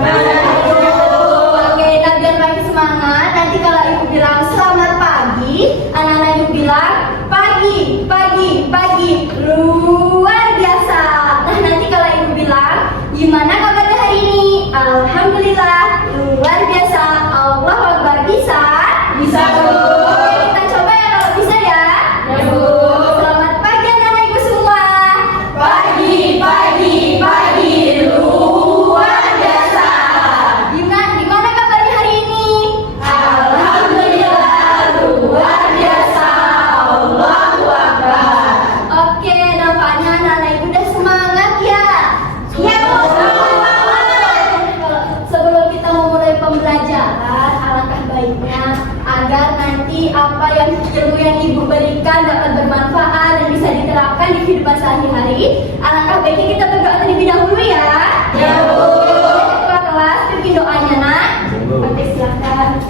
Oke, nah biar makin semangat, nanti kalau ibu bilang selamat pagi, anak-anak ibu bilang pagi, pagi, pagi, luar biasa. Nah nanti kalau ibu bilang gimana kabarnya hari ini? Alhamdulillah, luar biasa. Allahu Akbar, bisa? Bisa Bu. Oke, kita coba ya kalau bisa ya. Ya Bu. Selamat pagi anak-anak ibu semua. Pagi, pagi, pagi, luar biasa. Gimana kabarnya hari ini? Alhamdulillah, luar biasa. Allahu Akbar. Oke, nampaknya anak-anak ibu udah semangat ya. Iya Bu. Sebelum kita memulai pembelajaran, alangkah baiknya agar nanti apa yang ilmu yang ibu berikan dapat bermanfaat dan bisa diterapkan di kehidupan sehari-hari. Alangkah baiknya kita berdoa terlebih dahulu ya. Ya Bu. Ketua kelas pimpin doanya nak. Oke silakan.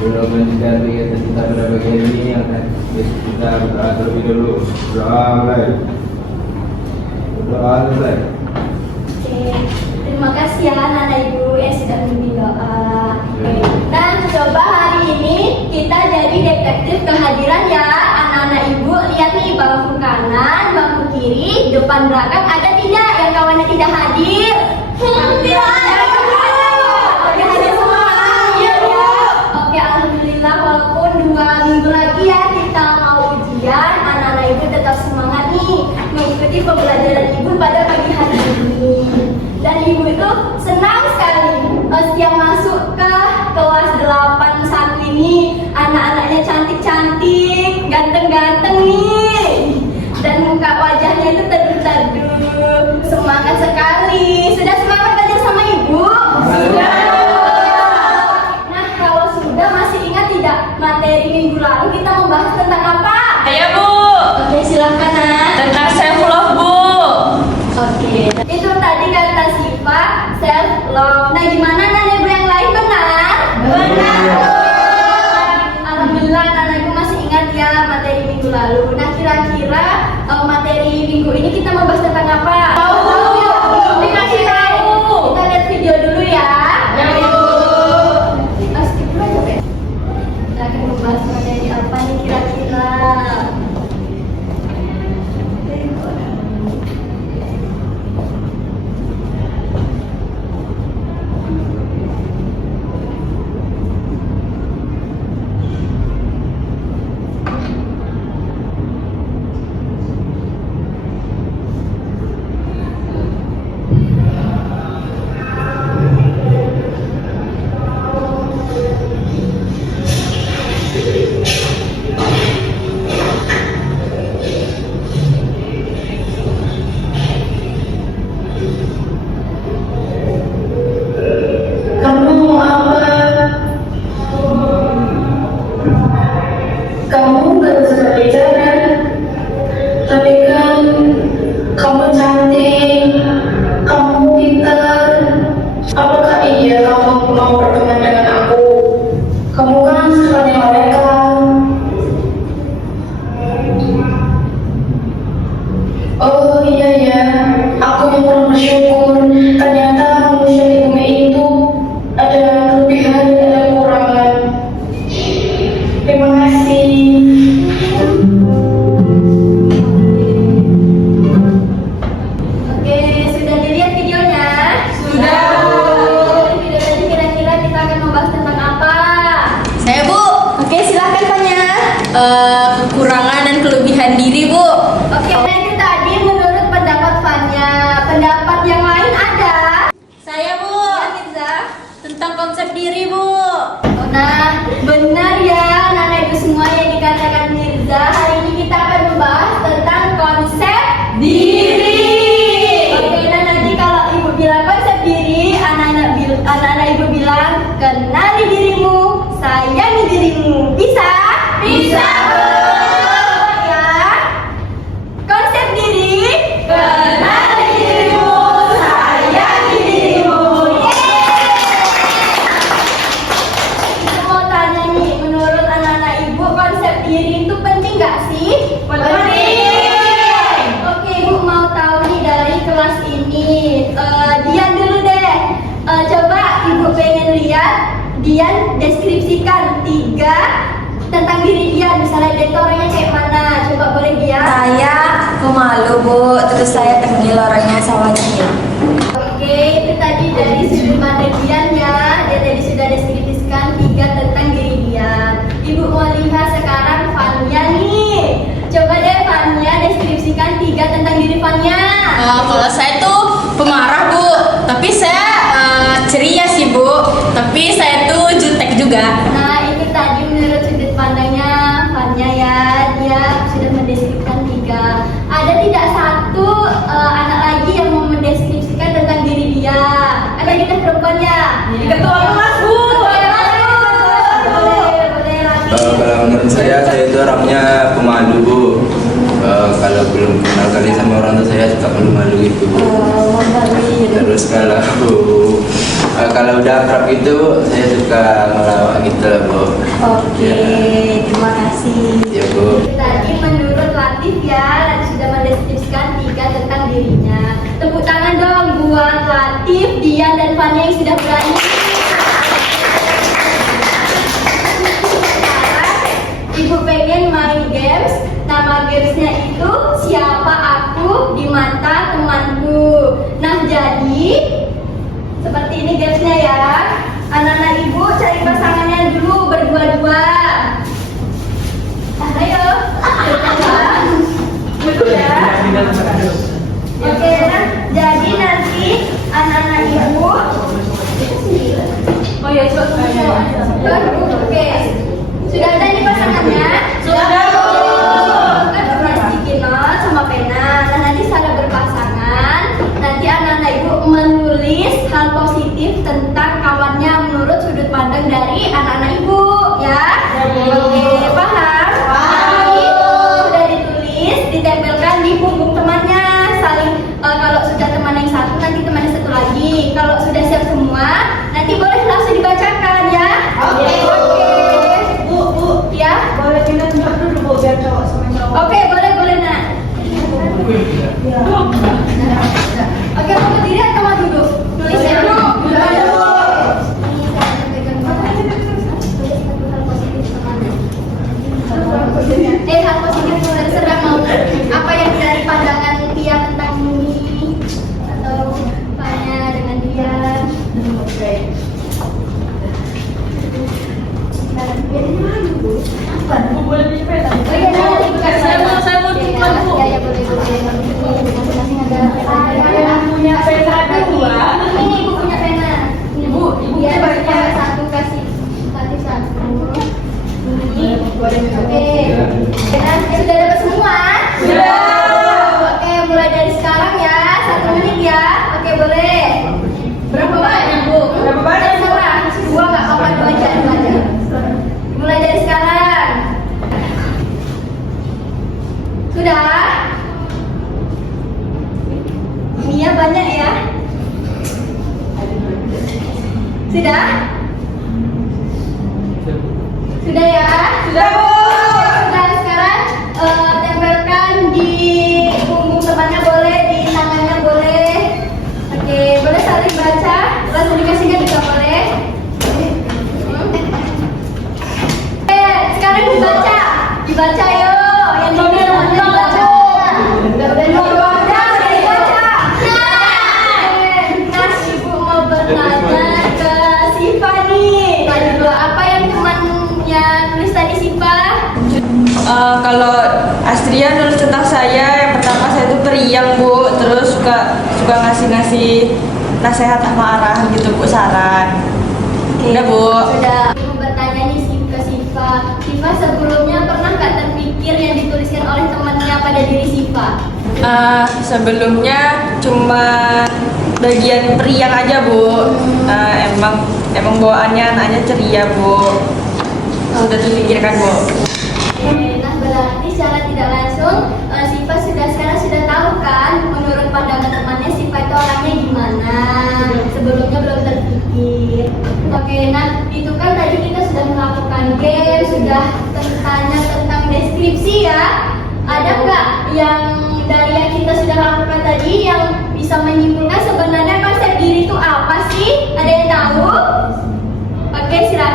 Belum menjadi kita pada bagian ini yang kita berdoa terlebih dulu. Berdoa mulai. Berdoa mulai. Oke, terima kasih ya anak-anak ibu yang sudah memimpin doa. Dan coba hari ini kita jadi detektif kehadiran ya anak-anak ibu. Lihat nih bangku kanan, bangku kiri, depan belakang ada tidak yang kawannya tidak hadir? Tidak ada. Oke, hadir semua. Iya Bu. Oke, alhamdulillah walaupun 2 minggu lagi ya kita mau ujian, anak-anak ibu tetap semangat nih mengikuti pembelajaran ibu pada pagi hari ini. Dan ibu itu senang sekali setiap masuk ke kelas 81 ini anak-anaknya cantik-cantik, ganteng-ganteng nih. Dan muka wajahnya itu teduh-teduh, semangat sekali. Sudah semangat belajar sama ibu? Sudah. Nah kalau sudah masih ingat tidak materi minggu lalu kita membahas tentang apa? Ayo Bu. Oke silahkan nak. Tentang self love Bu. Oke, itu tadi kata sifat self love. Nah, gimana anak ibu yang lain benar? Benar. Alhamdulillah anak ibu masih ingat ya materi minggu lalu. Nah, kira-kira materi minggu ini kita mau bahas tentang apa? Tahu. Dikasih tahu. Kita lihat video dulu ya. Ya Bu. Skip dulu aja deh. Kita akan membahas materi apa nih kira-kira? Kamu mau apa? Kamu gak bisa bicara, tapi kan kamu cantik, kamu pintar. Apakah iya kamu mau berteman dengan aku? Kamu kan seperti mereka. Oh iya ya, aku yang kurang bersyukur. Ternyata manusia di bumi itu ada kelebihan dan ada kekurangan. Terima kasih. Oke, sudah dilihat videonya? Sudah. Video tadi kira-kira kita akan membahas tentang apa? Saya Bu. Oke, silakan tanya. Kekurangan dan kelebihan diri Bu. Oke, nah itu tadi menurut pendapat Fanya. Pendapat yang lain ada? Saya Bu. Ya, Mirza. Tentang konsep diri Bu. Nah, benar ya anak-anak ibu semua yang dikatakan Mirza. Hari ini kita akan membahas tentang konsep diri. Oke, nah nanti kalau ibu bilang konsep diri, anak-anak ibu bilang kenali dirimu, sayangi dirimu. Bisa? Bisa. Ya. Konsep diri, kenali dirimu, sayangi dirimu. Yeay. Mau tanya nih, menurut anak-anak ibu konsep diri itu penting gak sih? Penting. Oke, ibu mau tahu nih dari kelas ini. Dian dulu deh. Coba Dian deskripsikan 3 tentang diri Dian. Misalnya dia tuh orangnya kayak mana? Coba boleh Dian? Saya pemalu Bu, terus saya tengil orangnya sama dia. Oke, itu tadi dari sudut pandang Dian ya. Dia tadi sudah deskripsikan 3 tentang diri Dian. Ibu mau lihat sekarang Fania nih. Coba deh Fania deskripsikan 3 tentang diri Fania. Kalau saya tuh pemarah Bu, tapi saya ceria sih Bu, tapi saya tuh jutek juga. Nah, itu tadi menurut sudut pandangnya Fania ya. Dia sudah mendeskripsikan 3. Ada tidak satu anak lagi yang mau mendeskripsikan tentang diri dia? Ada kita perempuannya? Ketua kelas Bu. Kalau menurut saya itu orangnya pemalu Bu. Kalau belum kenal kali sama orang tua saya suka malu-malu gitu Bu. Terus kalau udah akrab itu saya suka ngelawak gitu lah Bu. Oke, terima kasih. Ya Bu. Tadi menurut Latif ya, Latif sudah mendeskripsikan 3 tentang dirinya. Tepuk tangan dong buat Latif, Dian, dan Fania yang sudah berani. Ibu pengen main games. Nama gamesnya itu Siapa Aku di Mata Temanku. Nah, jadi seperti ini gamesnya ya. Anak-anak ibu cari pasangannya dulu berdua-dua. Ayo. Ya. Oke, nah, jadi nanti anak-anak ibu. Oh ya, oke. Sudah ada nih pasangannya? Sudah. Sama pena. Nah, nanti secara berpasangan, nanti anak-anak ibu menulis hal positif tentang kawannya menurut sudut pandang dari anak-anak ibu, ya. Oke, paham? Nanti sudah ditulis, ditempelkan di punggung temannya. Saling kalau sudah teman yang satu, nanti teman yang satu lagi. Kalau sudah siap semua, nanti boleh langsung dibacakan ya. Oke. Bu, ya. Boleh pindah tempat dulu Bu, biar cowok sama cowok. Oke, boleh nak. Oke, mau berdiri atau mau duduk? Tulis ya. Hal positif terserah mau apa yang dari pandangan dia tentang Mimi atau Fania dengan dia. Boleh dipeta. Oh iya, nanti bukan saya mau cuma Bu. Ya, boleh. Masing-masing ada punya pena dua. Ini Ibu punya pena. Ini Bu, Ibu punya satu kasih satu. Ini. Oke. Pena sudah dapat semua? Sudah. Oke, mulai dari sekarang ya. 1 menit ya. Oke, boleh. Berapa banyak Bu? Berapa banyak? 2 nggak apa-apa, 2 aja. Mulai dari sekarang. Sudah? Mia banyak ya? Sudah? Sudah ya? Sudah Bu. Sudah, sekarang tempelkan di punggung temannya boleh, di tangannya boleh. Oke, boleh saling baca, langsung dikasihkan juga boleh. Sekarang dibaca yo, yang ini namanya dibaca. Nah, Ibu mau bertanya ke Siva nih. Apa yang temannya nulis tadi Siva? Kalau Astria nulis tentang saya, yang pertama saya tuh periang Bu, terus suka ngasih nasihat sama arahan gitu Bu, saran. Udah Bu. Sudah. Ibu bertanya nih ke Siva. Siva sebelumnya pernah nggak terpikir yang dituliskan oleh temannya pada diri Siva? Sebelumnya cuma bagian periang aja Bu. Emang bawaannya anaknya ceria Bu. Sudah terpikirkan Bu. Nah, berarti secara tidak langsung Siva sekarang sudah tahu kan menurut pandangan temannya Siva itu orangnya gimana. Sebelumnya belum terpikir. Oke, nah itu kan tadi kita sudah melakukan game, sudah tanya tentang deskripsi ya. Ada nggak yang dari yang kita sudah lakukan tadi yang bisa menyimpulkan sebenarnya konsep diri itu apa sih? Ada yang tahu? Oke, silakan.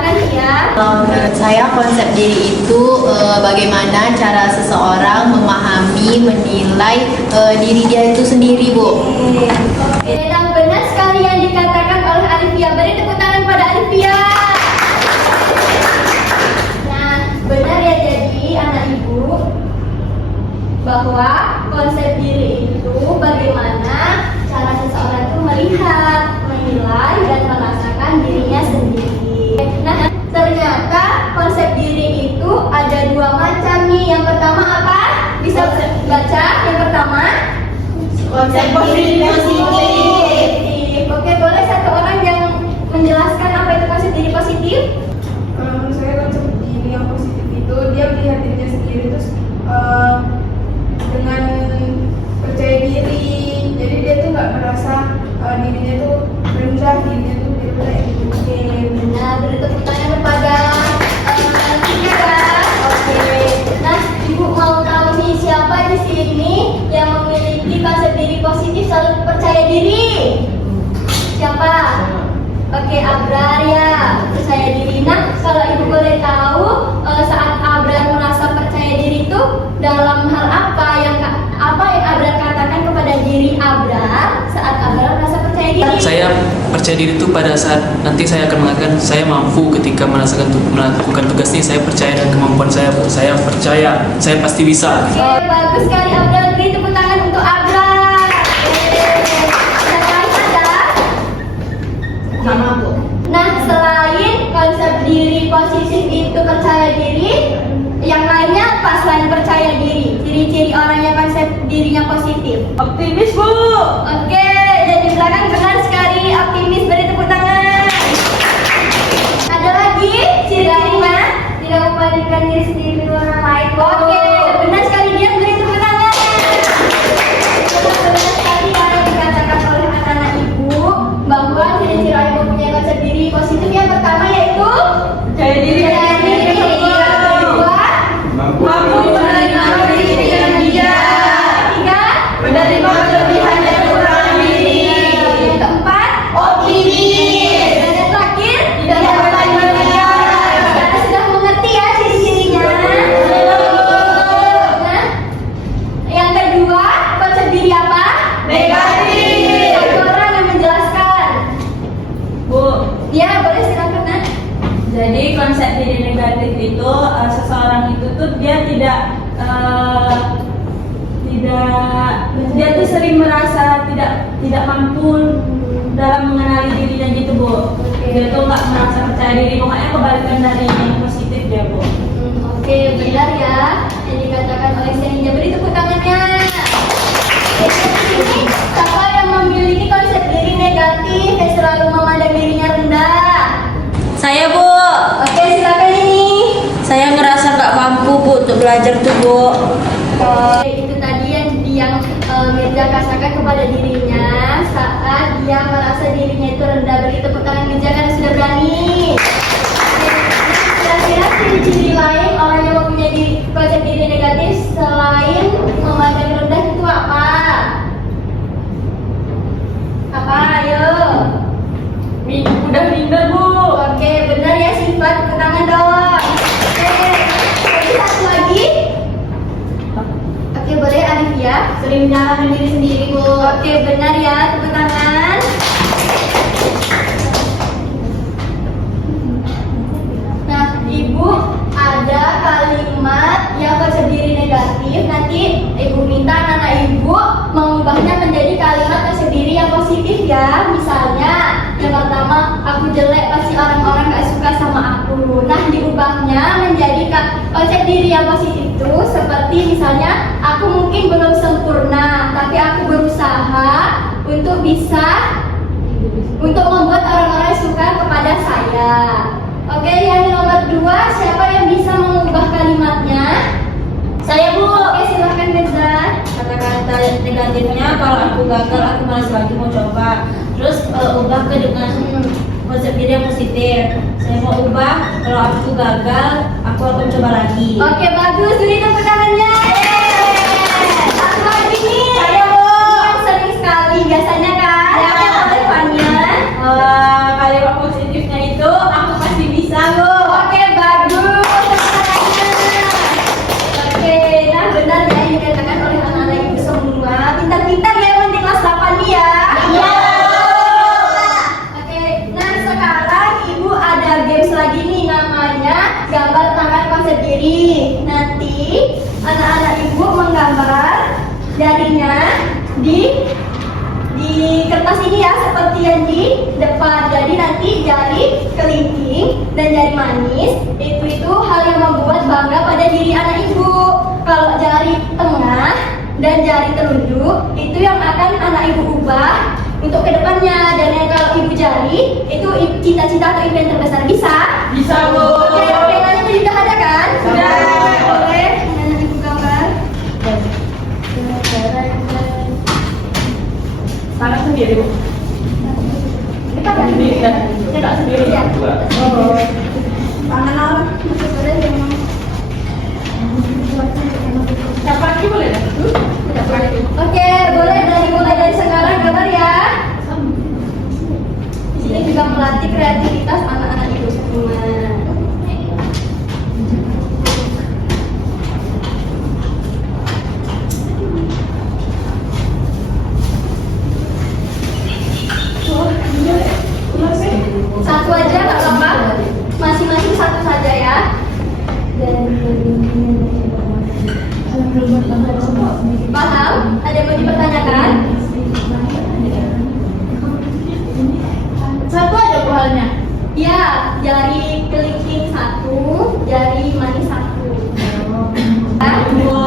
saya konsep diri itu bagaimana cara seseorang memahami, menilai diri dia itu sendiri, Bu. Oke, dan benar sekali yang dikatakan oleh Alifia. Beri tepuk tangan pada Alifia. Nah, benar ya jadi anak ibu bahwa konsep diri itu bagaimana cara seseorang itu melihat, menilai, dan merasakan dirinya sendiri. Nah, ternyata konsep diri itu ada dua macam nih. Yang pertama apa? Bisa baca? Yang pertama Konsep positif. Oke, boleh satu orang yang menjelaskan apa itu konsep diri positif? Menurut saya konsep diri yang positif itu dia melihat dirinya sendiri terus dengan percaya diri, jadi dia tuh nggak merasa dirinya tuh rendah, dirinya tuh jelek gitu. Oke, benar. Beri tepuk tangan kepada Tika. Oke. Nah, ibu mau tahu nih siapa di sini yang memiliki konsep diri positif selalu percaya diri? Siapa? Oke, Abrar ya, percaya diri. Nah, kalau ibu boleh tahu saat Abrar merasa percaya diri itu dalam hal apa yang Abrar katakan kepada diri Abrar saat Abrar merasa percaya diri? Saya percaya diri itu pada saat nanti saya akan mengatakan saya mampu ketika melakukan tugas ini. Saya percaya dengan kemampuan saya. Saya percaya saya pasti bisa. Oke, bagus sekali Abrar. Beri tepuk tangan untuk Abrar. Yang lain ada? Sama, Bu. Nah, selain konsep diri positif itu percaya diri, yang lainnya apa selain percaya diri? Ciri-ciri orang yang konsep dirinya positif. Optimis, Bu. Oke, dan di belakang benar sekali optimis. Beri tepuk tangan. Ada lagi ciri-cirinya tidak membandingkan diri sendiri dengan orang lain. Oke, benar sekali dia. Beri tepuk tangan. Benar sekali yang dikatakan oleh anak-anak ibu bahwa ciri-ciri orang yang mempunyai konsep diri positif yang pertama yaitu Percaya diri. percaya diri. Yang kedua, Mampu menerima diri yang dia. ketiga, Menerima kelebihan dan kekurangan diri. yang keempat, Optimis. dan yang terakhir, Tidak dapat mendengar. Kita sudah mengerti ya ciri-cirinya. Nah, yang kedua, konsep diri apa? Negatif. Ada orang yang menjelaskan. Bu, Ya, boleh silakan. Nah. jadi konsep diri negatif itu seseorang itu tuh dia tidak dia tuh sering merasa tidak mampu dalam mengenali dirinya gitu, Bu. Dia tuh nggak merasa percaya diri, pokoknya kebalikan dari yang positif dia, Bu. Oke, benar ya yang dikatakan oleh Senja. Beri tepuk tangannya. Ini siapa yang memiliki konsep diri negatif yang selalu memandang dirinya rendah? Saya, Bu. Oke, silakan ini. Saya ngerasa nggak mampu, Bu, untuk belajar tuh, Bu. Itu tadi yang Mirza katakan kepada dirinya saat dia merasa dirinya itu rendah. Beri tepuk tangan Mirza karena sudah berani. Kira-kira ciri-ciri lain orang yang mempunyai konsep diri negatif selain memandang rendah itu apa? Apa? Ayo. Udah minder, Bu. Oke, benar ya sifat. Tepuk tangan dong. Oke, jadi satu lagi. Oke, boleh Alifia. Sering menyalahkan diri sendiri, Bu. Oke, benar ya. Tepuk tangan. Nah, Ibu ada kalimat yang konsep diri negatif. Nanti Ibu minta anak Ibu mengubahnya menjadi kalimat konsep diri yang positif ya. Misalnya, yang pertama, aku jelek pasti orang-orang gak suka sama aku. Nah, diubahnya menjadi konsep diri yang positif itu seperti misalnya, aku mungkin belum sempurna, tapi aku berusaha untuk membuat orang-orang suka kepada saya. Oke, yang nomor 2, siapa yang bisa mengubah kalimatnya? Saya, Bu. Oke, silahkan Mirza. Kata-kata negatifnya, kalau aku gagal, aku malas lagi mau coba. Terus ubah ke dengan konsep diri yang positif. Saya mau ubah, kalau aku gagal, aku akan coba lagi. Oke, bagus. Beri tepuk tangannya. Aku lagi nih. Saya, Bu. Sering sekali biasanya kan? Ya. Oke, boleh Fania. Kalimat positifnya itu aku pasti bisa, Bu. Oke, bagus. depan. Jadi nanti jari kelingking dan jari manis itu hal yang membuat bangga pada diri anak ibu. Kalau jari tengah dan jari telunjuk itu yang akan anak ibu ubah untuk kedepannya. Dan yang kalau ibu jari itu cita-cita atau impian terbesar. Bisa? Bisa, Bu. Oke, nanya tadi udah ada kan? Sudah. Boleh nanya ibu gambar. Tangan sendiri, Bu. Ini tangan Sendiri kan? Tidak sendiri. Iya. Oh. Tangan orang. Siapa lagi boleh? Oke, boleh mulai dari sekarang gambar ya. Di sini juga melatih kreativitas anak-anak ibu semua. Satu aja nggak apa-apa. Masing-masing satu saja ya. Paham? Ada yang mau dipertanyakan? Satu aja Bu halnya. Ya, jari kelingking satu, jari manis satu. Bu.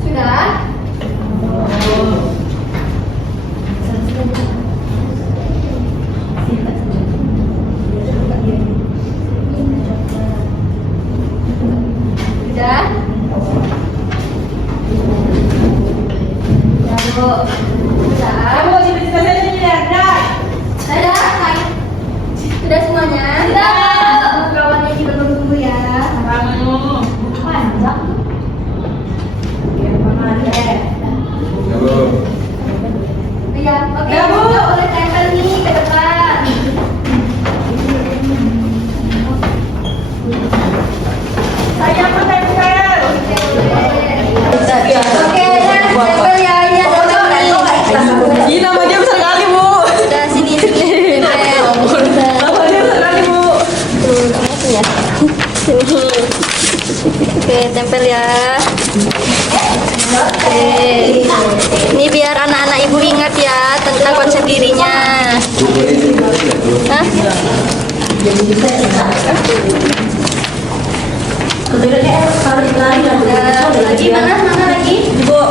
Sudah? Sudah? Sudah? Kamu cita-cita saya jadi ada. Sudah? Sudah semuanya? Sudah. Kawannya juga tunggu ya. Kamu. Panjang. Iya, oke. Ya, Bu. Kita boleh tempel nih ke depan. Saya mau tempel. Oke, ya, tempel ya. Ini ada tempel nih. Ini nama dia besar kali, Bu. Udah sini tempel. Nama dia besar kali, Bu. Oke, tempel ya. Oke. Ini biar anak-anak ibu ingat ya tentang konsep dirinya. Hah? Lagi mana lagi? Bu.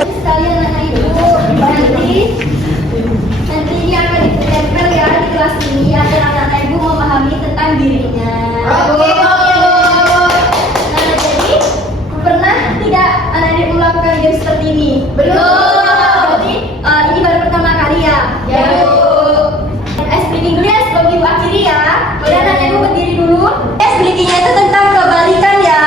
Sekalian anak ibu nanti ini akan ditempel ya di kelas ini agar anak-anak ibu memahami tentang dirinya. Oke. Nah, jadi pernah tidak anak-anak melakukan game seperti ini? Belum. Berarti ini baru pertama kali ya. Ya. Speaking dulu ya sebelum ibu akhiri ya. Boleh anak-anak ibu berdiri dulu. Speakingnya itu tentang kebalikan ya.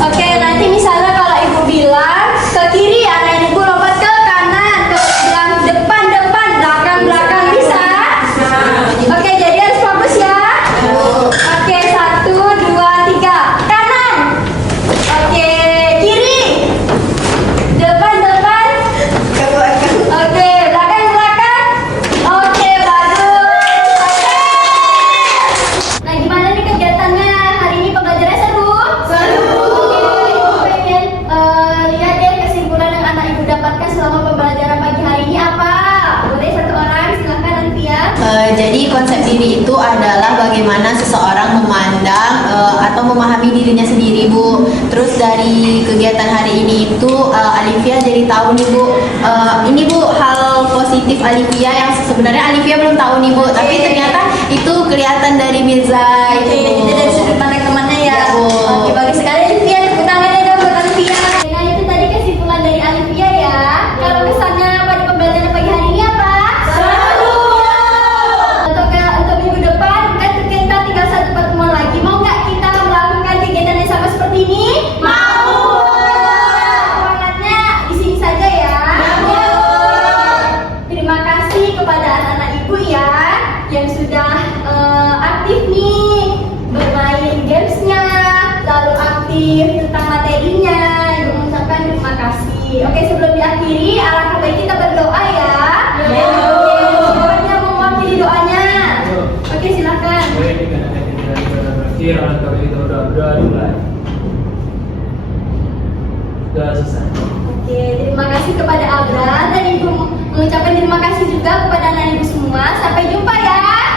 Oke, nanti misalnya kalau ibu bilang ke kiri, anak ibu lompat ke kanan, ke depan, belakang, bisa. Oke, jadi harus fokus ya. Oke, 1, 2, 3. Kanan. Oke, kiri. Depan. Oke, belakang. Oke, bagus. Oke. Nah, gimana nih kegiatannya? Hari ini pembelajarannya seru? Seru. Ibu pengen lihat deh kesimpulan yang anak ibu dapatkan selama pembelajaran pagi hari ini apa? Boleh satu orang, silahkan Alfia. Jadi konsep diri itu adalah bagaimana seseorang memandang atau memahami dirinya sendiri, Bu. Terus dari kegiatan hari ini itu Alivia jadi tahu nih, Bu. Ini Bu hal positif Alivia yang sebenarnya Alivia belum tahu nih, Bu. Tapi ternyata itu kelihatan dari Mirza Oke, itu. itu dari sudut pandang temannya ya. Ya, Bu. Oke, bagus sekali Alivia. Tepuk tangannya dong buat Alivia. Nah, itu tadi kesimpulan dari Alivia ya. Kalau kesannya pada pembelajaran pagi hari ini apa? Seru. Untuk minggu depan kan kita tinggal satu pertemuan lagi. Mau nggak kita melakukan kegiatan yang sama seperti ini? Mau. Semangatnya di sini saja ya. Terima kasih kepada anak-anak ibu ya yang sudah aktif nih bermain game akhiri, alangkah baik kita berdoa ya. Ya. Pokoknya mau mewakili doanya. Oke, silakan. Baik, dengan adanya kita berakhir, alangkah kita berdoa dimulai. Sudah selesai. Oke, terima kasih kepada Abra dan Ibu mengucapkan terima kasih juga kepada anak ibu semua. Sampai jumpa ya.